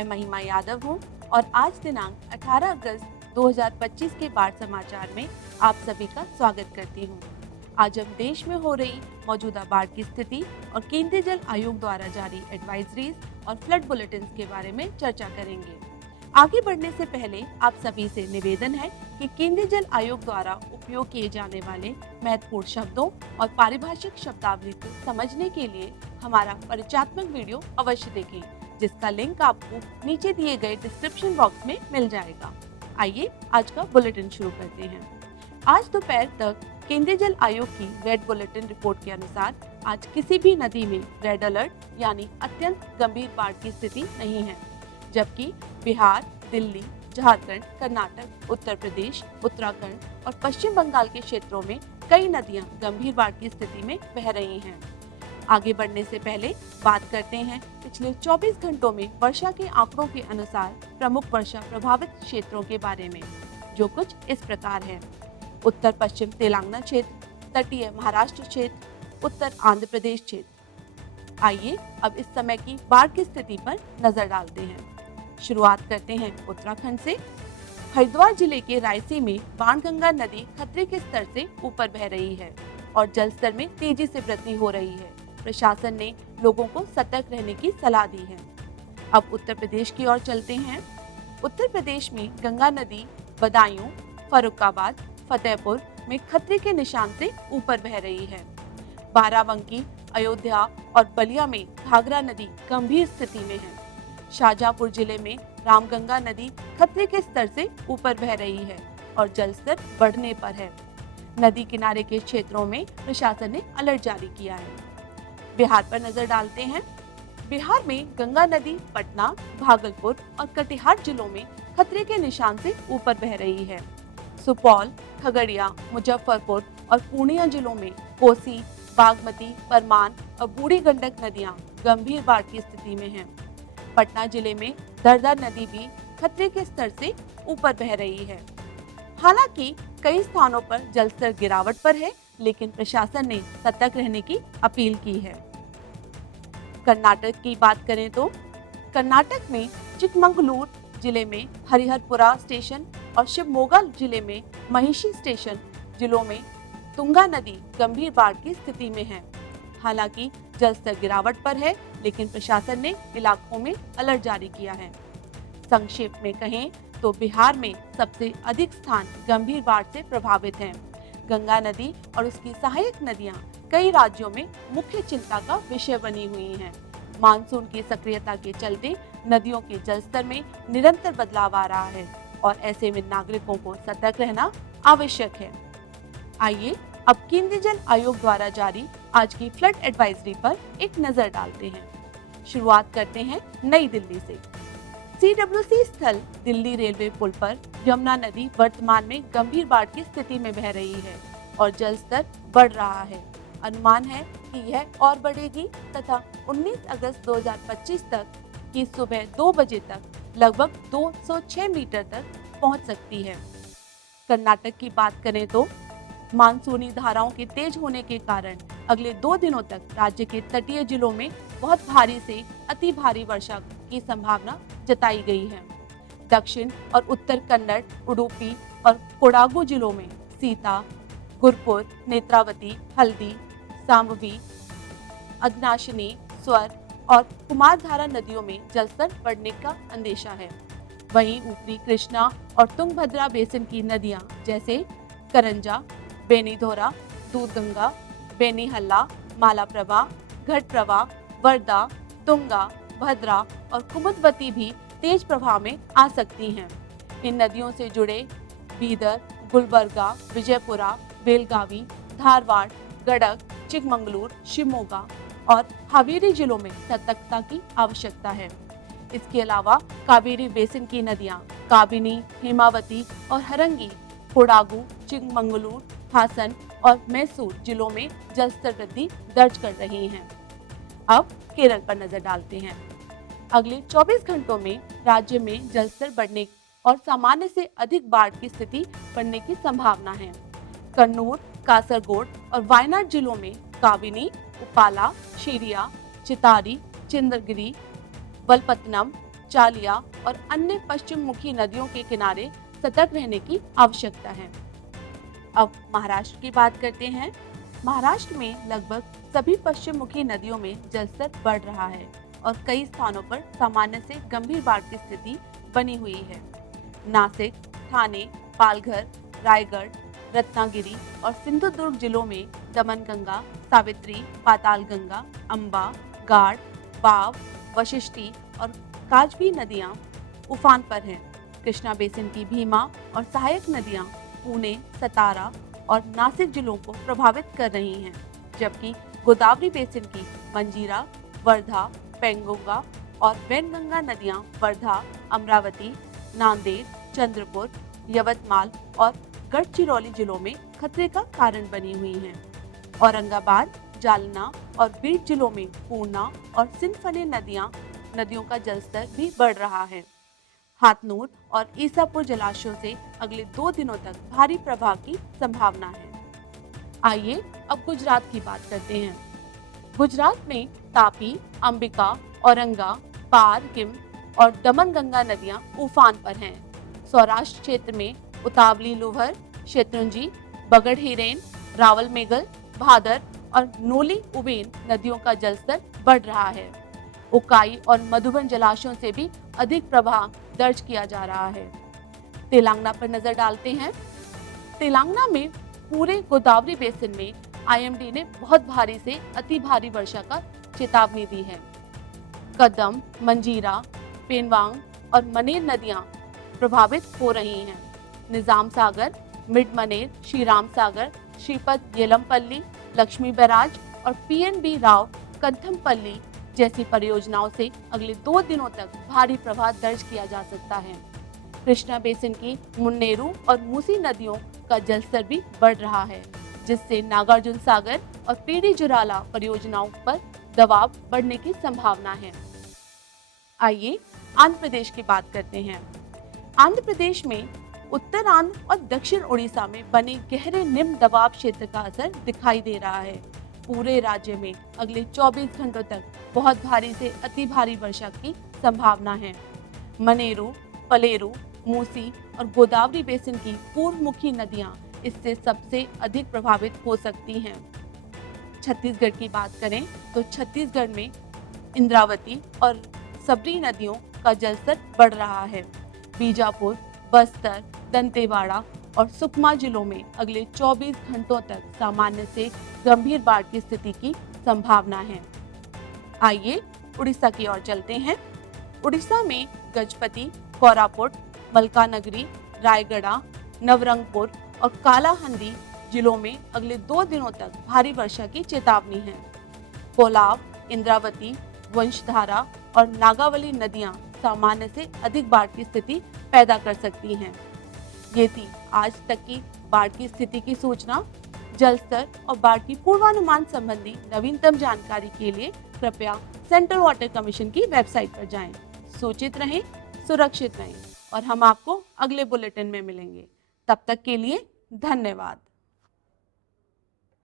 मैं महिमा यादव हूं और आज दिनांक 18 अगस्त 2025 के बाढ़ समाचार में आप सभी का स्वागत करती हूं। आज हम देश में हो रही मौजूदा बाढ़ की स्थिति और केंद्रीय जल आयोग द्वारा जारी एडवाइजरीज और फ्लड बुलेटिन के बारे में चर्चा करेंगे। आगे बढ़ने से पहले आप सभी से निवेदन है कि केंद्रीय जल आयोग द्वारा उपयोग किए जाने वाले महत्वपूर्ण शब्दों और पारिभाषिक शब्दावली को समझने के लिए हमारा परिचयात्मक वीडियो अवश्य देखें, जिसका लिंक आपको नीचे दिए गए डिस्क्रिप्शन बॉक्स में मिल जाएगा। आइए आज का बुलेटिन शुरू करते हैं। आज दोपहर तक केंद्रीय जल आयोग की रेड बुलेटिन रिपोर्ट के अनुसार आज किसी भी नदी में रेड अलर्ट यानी अत्यंत गंभीर बाढ़ की स्थिति नहीं है, जबकि बिहार, दिल्ली, झारखंड, कर्नाटक, उत्तर प्रदेश, उत्तराखंड और पश्चिम बंगाल के क्षेत्रों में कई नदियां गंभीर बाढ़ की स्थिति में बह रही हैं। आगे बढ़ने से पहले बात करते हैं पिछले 24 घंटों में वर्षा के आंकड़ों के अनुसार प्रमुख वर्षा प्रभावित क्षेत्रों के बारे में, जो कुछ इस प्रकार है। उत्तर पश्चिम तेलंगाना क्षेत्र, तटीय महाराष्ट्र क्षेत्र, उत्तर आंध्र प्रदेश क्षेत्र। आइए अब इस समय की बाढ़ की स्थिति पर नजर डालते हैं। शुरुआत करते हैं उत्तराखंड से। हरिद्वार जिले के रायसी में बाणगंगा नदी खतरे के स्तर से ऊपर बह रही है और जल स्तर में तेजी से वृद्धि हो रही है। प्रशासन ने लोगों को सतर्क रहने की सलाह दी है। अब उत्तर प्रदेश की ओर चलते हैं। उत्तर प्रदेश में गंगा नदी बदायूं, फर्रुखाबाद, फतेहपुर में खतरे के निशान से ऊपर बह रही है। बाराबंकी, अयोध्या और बलिया में घाघरा नदी गंभीर स्थिति में है। शाहजहांपुर जिले में रामगंगा नदी खतरे के स्तर से ऊपर बह रही है और जल स्तर बढ़ने पर है। नदी किनारे के क्षेत्रों में प्रशासन ने अलर्ट जारी किया है। बिहार पर नजर डालते हैं। बिहार में गंगा नदी पटना, भागलपुर और कटिहार जिलों में खतरे के निशान से ऊपर बह रही है। सुपौल, खगड़िया, मुजफ्फरपुर और पूर्णिया जिलों में कोसी, बागमती, परमान और बूढ़ी गंडक नदियां गंभीर बाढ़ की स्थिति में हैं। पटना जिले में दरदर नदी भी खतरे के स्तर से ऊपर बह रही है। हालांकि कई स्थानों पर जल स्तर गिरावट पर है, लेकिन प्रशासन ने सतर्क रहने की अपील की है। कर्नाटक की बात करें तो कर्नाटक में चिकमंगलूर जिले में हरिहरपुरा स्टेशन और शिवमोगा जिले में महिषी स्टेशन जिलों में तुंगा नदी गंभीर बाढ़ की स्थिति में है। हालांकि जल स्तर गिरावट पर है, लेकिन प्रशासन ने इलाकों में अलर्ट जारी किया है। संक्षेप में कहें तो बिहार में सबसे अधिक स्थान गंभीर बाढ़ से प्रभावित हैं। गंगा नदी और उसकी सहायक नदियां कई राज्यों में मुख्य चिंता का विषय बनी हुई हैं। मानसून की सक्रियता के चलते नदियों के जलस्तर में निरंतर बदलाव आ रहा है और ऐसे में नागरिकों को सतर्क रहना आवश्यक है। आइए अब केंद्रीय जल आयोग द्वारा जारी आज की फ्लड एडवाइजरी पर एक नजर डालते हैं। शुरुआत करते हैं नई दिल्ली से। CWC स्थल दिल्ली रेलवे पुल पर यमुना नदी वर्तमान में गंभीर बाढ़ की स्थिति में बह रही है और जल स्तर बढ़ रहा है। अनुमान है कि यह और बढ़ेगी तथा 19 अगस्त 2025 तक की सुबह 2 बजे तक लगभग 206 मीटर तक पहुंच सकती है। कर्नाटक की बात करें तो मानसूनी धाराओं के तेज होने के कारण अगले 2 दिनों तक राज्य के तटीय जिलों में बहुत भारी से अति भारी वर्षा की संभावना जताई गई है। दक्षिण और उत्तर कन्नड़, उडुपी और कोडागु जिलों में सीता, गुरपुर, नेत्रावती, हल्दी, सांबवी, अग्नाशिनी, स्वर और कुमारधारा नदियों में जलस्तर बढ़ने का अंदेशा है। वहीं ऊपरी कृष्णा और तुंगभद्रा बेसिन की नदियां जैसे करंजा, बेनीधोरा, दूधगंगा, बेनीहल्ला, मालाप्रभा, घटप्रभा, वर्धा, तुंगा, भद्रा और कुमुदवती भी तेज प्रवाह में आ सकती हैं। इन नदियों से जुड़े बीदर, गुलबर्गा, विजयपुरा, बेलगावी, धारवाड़, गडक, चिकमंगलूर, शिवमोगा और हावेरी जिलों में सतर्कता की आवश्यकता है। इसके अलावा कावेरी बेसिन की नदियां काबिनी, हेमावती और हरंगी, कोडागु, चिकमंगलूर, हासन और मैसूर जिलों में जलस्तर वृद्धि दर्ज कर रही हैं। अब केरल पर नजर डालते हैं। अगले 24 घंटों में राज्य में जलस्तर बढ़ने और सामान्य से अधिक बाढ़ की स्थिति बनने की संभावना है। कन्नूर, कासरगोड और वायनाड जिलों में काबिनी, उपाला, शिरिया, चितारी, चिंदगिरी, वलपत्तनम, चालिया और अन्य पश्चिम मुखी नदियों के किनारे सतर्क रहने की आवश्यकता है। अब महाराष्ट्र की बात करते हैं। महाराष्ट्र में लगभग सभी पश्चिम मुखी नदियों में जलस्तर बढ़ रहा है और कई स्थानों पर सामान्य से गंभीर बाढ़ की स्थिति बनी हुई है। नासिक, ठाणे, पालघर, रायगढ़, रत्नागिरी और सिंधुदुर्ग जिलों में दमनगंगा, सावित्री, पातालगंगा, अंबा, गाढ़, बाव, वशिष्ठी और काजबी नदियां उफान पर हैं। कृष्णा बेसिन की भीमा और सहायक नदियां पुणे, सतारा और नासिक जिलों को प्रभावित कर रही हैं, जबकि गोदावरी बेसिन की मंजीरा, वर्धा, पेंगोंगा और वैनगंगा नदियां वर्धा, अमरावती, नांदेड़, चंद्रपुर, यवतमाल और गढ़चिरौली जिलों में खतरे का कारण बनी हुई हैं। औरंगाबाद, जालना और बीड जिलों में पूर्णा और सिंधफणी नदियों का जलस्तर भी बढ़ रहा है। हाथनूर और ईसापुर जलाशयों से अगले 2 दिनों तक भारी प्रवाह की संभावना है। आइए अब गुजरात की बात करते हैं। गुजरात में तापी, अंबिका, औरंगा, पार, किम और दमनगंगा नदियां उफान पर हैं। सौराष्ट्र क्षेत्र में उतावली लुहर, शेत्रुंजी, बगड़-हिरेन, रावल मेगल, भादर और नोली उबेन नदियों का जलस्तर बढ़ रहा है। उकाई और मधुबन जलाशयों से भी अधिक प्रवाह दर्ज किया जा रहा है। तेलंगाना पर नजर डालते हैं। तेलंगाना में पूरे गोदावरी बेसिन में आईएमडी ने बहुत भारी से अति भारी वर्षा का चेतावनी दी है। कदम, मंजीरा, पेनवांग और मनेर नदियां प्रभावित हो रही हैं। निजाम सागर, मिड मनेर, श्रीराम सागर, श्रीपद येलमपल्ली, लक्ष्मी बैराज और पीएनबी राव कंथमपल्ली जैसी परियोजनाओं से अगले 2 दिनों तक भारी प्रवाह दर्ज किया जा सकता है। कृष्णा बेसिन की मुन्नेरू और मूसी नदियों का जलस्तर भी बढ़ रहा है, जिससे नागार्जुन सागर और पीडी जुराला परियोजनाओं पर दबाव बढ़ने की संभावना है। आइए आंध्र प्रदेश की बात करते हैं। आंध्र प्रदेश में उत्तर आंध्र और दक्षिण उड़ीसा में बने गहरे निम्न दबाव क्षेत्र का असर दिखाई दे रहा है। पूरे राज्य में अगले 24 घंटों तक बहुत भारी से अति भारी वर्षा की संभावना है। मनेरू, पलेरू, मूसी और गोदावरी बेसिन की पूर्वमुखी नदियां इससे सबसे अधिक प्रभावित हो सकती हैं। छत्तीसगढ़ की बात करें तो छत्तीसगढ़ में इंद्रावती और सबरी नदियों का जलस्तर बढ़ रहा है। बीजापुर, बस्तर, दंतेवाड़ा और सुकमा जिलों में अगले 24 घंटों तक सामान्य से गंभीर बाढ़ की स्थिति की संभावना है। आइए उड़ीसा की ओर चलते हैं। उड़ीसा में गजपति, कोरापुट, मलकानगिरी, रायगढ़, नवरंगपुर और कालाहंडी जिलों में अगले 2 दिनों तक भारी वर्षा की चेतावनी है। कोलाब, इंद्रावती, वंशधारा और नागावली नदियां सामान्य से अधिक बाढ़ की स्थिति पैदा कर सकती हैं। ये थी आज तक की बाढ़ की स्थिति की सूचना। जल स्तर और बाढ़ की पूर्वानुमान संबंधी नवीनतम जानकारी के लिए कृपया सेंट्रल वाटर कमीशन की वेबसाइट पर जाएं। सूचित रहें, सुरक्षित रहें और हम आपको अगले बुलेटिन में मिलेंगे। तब तक के लिए धन्यवाद।